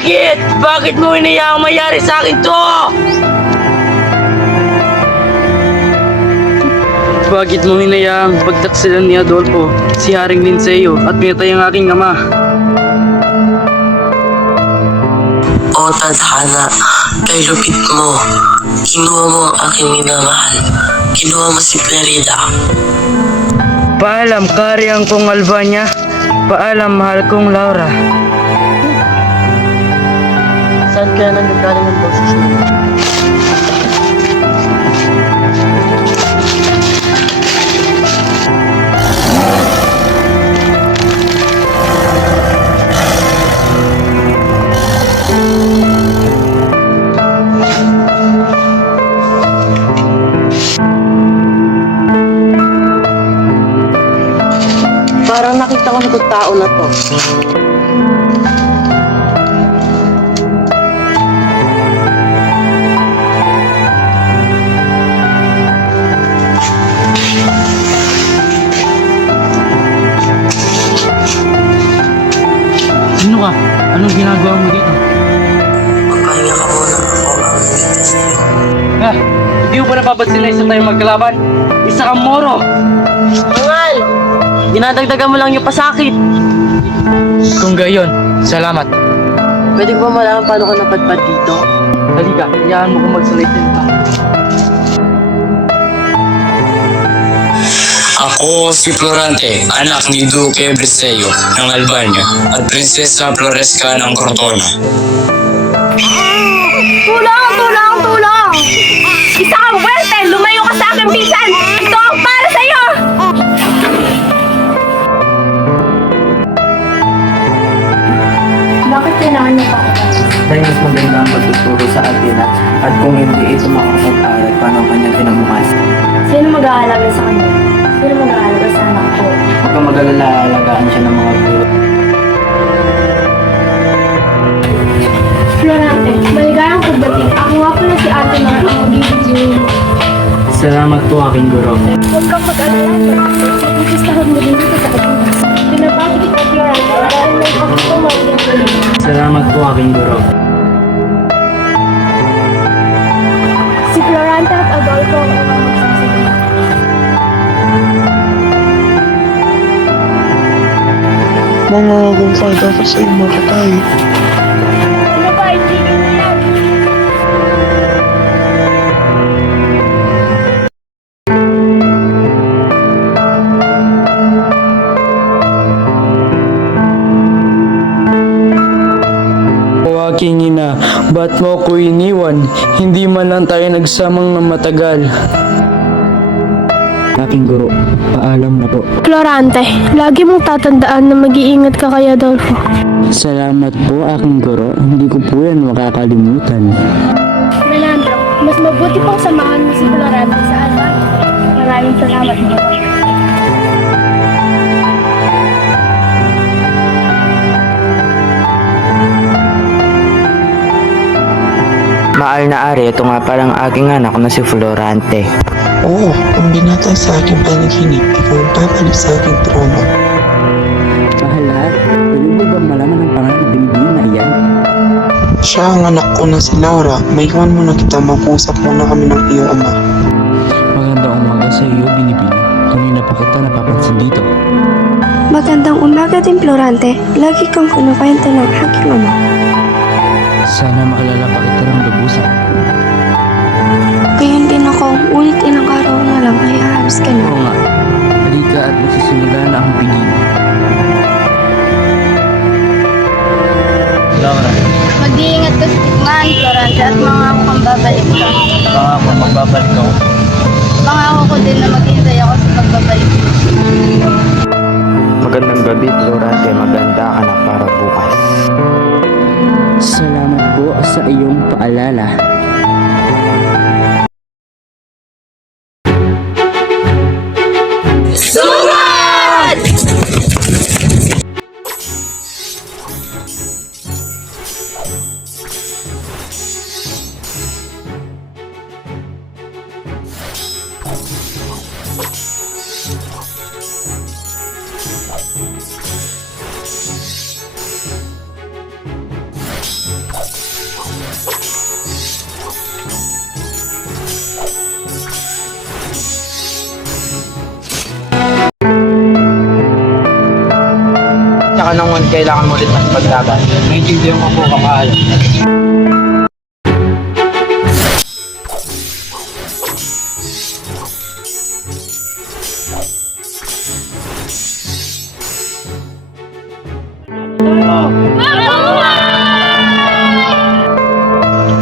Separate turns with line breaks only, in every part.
Bakit? Bakit mo inayaang mayari sa akin to? Bakit mo hinayaang pagtaksilan ni Adolfo, si Haring Linseo at pinatay ang aking ama?
O tadhana, kay lupit mo. Kinuha mo ang aking minamahal. Kinuha mo si Perida.
Paalam, kariyang kong Albania. Paalam, mahal kong Laura. Saan kaya nanggagaling ang boses niya? Tao na to. Sino ka? Anong ginagawa mo dito?
Magpahinga ka muna ako ang sa'yo.
Ah, hindi mo ba napapansin na isa tayong magkalaban? Isa kang moro! Angal! Dinadagdagan mo lang yung pasakit. Kung gayon, salamat. Pwede ko ba malaman paano ka napadpad dito? Halika, hayaan mo kung magsalitin ka.
Ako si Florante, anak ni Duque Briseo ng Albania at Prinsesa Floresca ng Cortona.
Tulong! Tulong! Tulong!
Huwag kang mag-alala, alagaan siya ng mga guro.
Florante, maligayang pagdating. Ako nga pala si Ate Nor ang magiging
Salamat po aking guro.
Huwag kang mag-alala. Gugustuhan mo din dito sa Pilipinas. Mga
husay dapat sa iyo matatay.
Ano ba, hindi
aking ina, ba't mo ko iniwan? Hindi man lang tayo nagsamang na matagal.
Aking guro, paalam na po.
Florante, lagi mong tatandaan na mag-iingat ka kay Adolfo.
Salamat po aking guro. Hindi ko po yan makakalimutan.
Melandro, mas mabuti pang samahan mo si Florante sa Albania. Maraming salamat mo.
Maal na ari, ito nga palang aking anak na si Florante.
Oo, ang binata sa aking panaginip, ikaw ang babalik sa aking trono.
Mahal, pwede mo ba malaman ang pangalan ng binibili na iyan?
Siya ang anak ko na si Laura. May iwan mo na kita, mag-usap muna kami ng iyong ama.
Magandang umaga sa iyo, binibili. Kanina pa kita napapansin dito.
Magandang umaga din, Florante. Lagi kang kinukwento ng aking ama.
Sana makalala pa kita ng lubusan.
Gayon din ako, ulit ilang
mga ako kang babalik ka.
pangako magbabalik ako.
Pangako ko din na maghintay ako sa pagbabalik.
Magandang gabi, Florante. Maganda ka na para bukas.
Salamat po sa iyong paalala.
Tsaka naman kailangan mo ulit ng paglaban. Naintindihan mo po kamahal.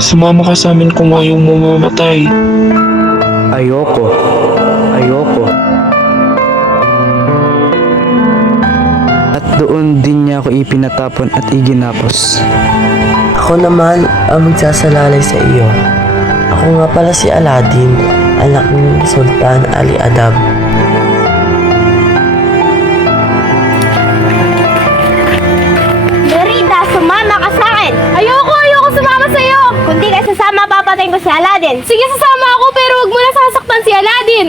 Sumama ka sa amin kung ayaw mo mamatay.
Ayoko. Ayoko. At doon din niya ako ipinatapon at iginapos.
Ako naman ang magsasalalay sa iyo. Ako nga pala si Aladdin, anak ni Sultan Ali Adab.
Sasama, papatayin ko si Aladdin. Sige, sasama ako, pero huwag mo na sasaktan si Aladdin!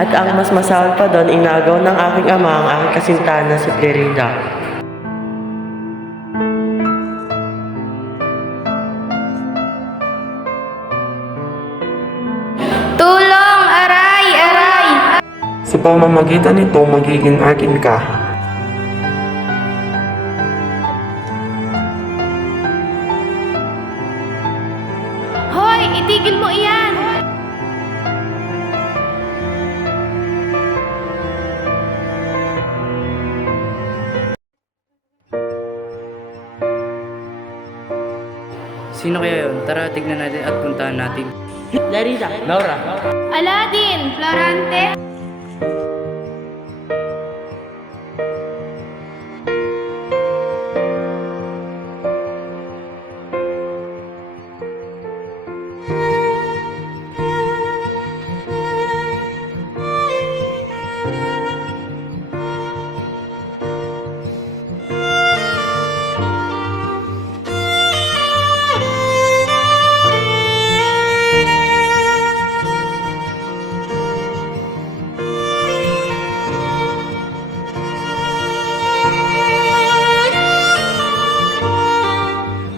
At ang mas masahol pa doon, inagaw ng aking ama ang aking kasintahan na si Flerida.
Tulong! Aray! Aray!
Sa pamamagitan nito, magiging akin ka.
Sino kaya yun? Tara, tignan natin at puntahan natin.
Flerida!
Laura!
Aladdin! Florante!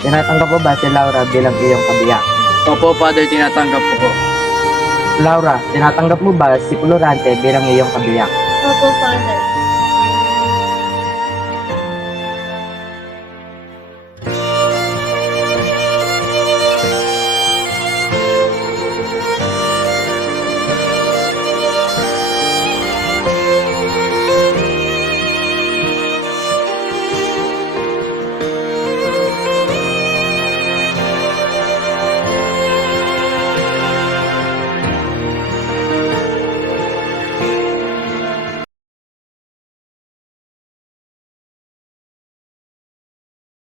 Tinatanggap mo ba si Laura bilang iyong kabiyak?
Opo, Father, tinatanggap ko po.
Laura, tinatanggap mo ba si Florante bilang iyong kabiyak?
Opo, Father.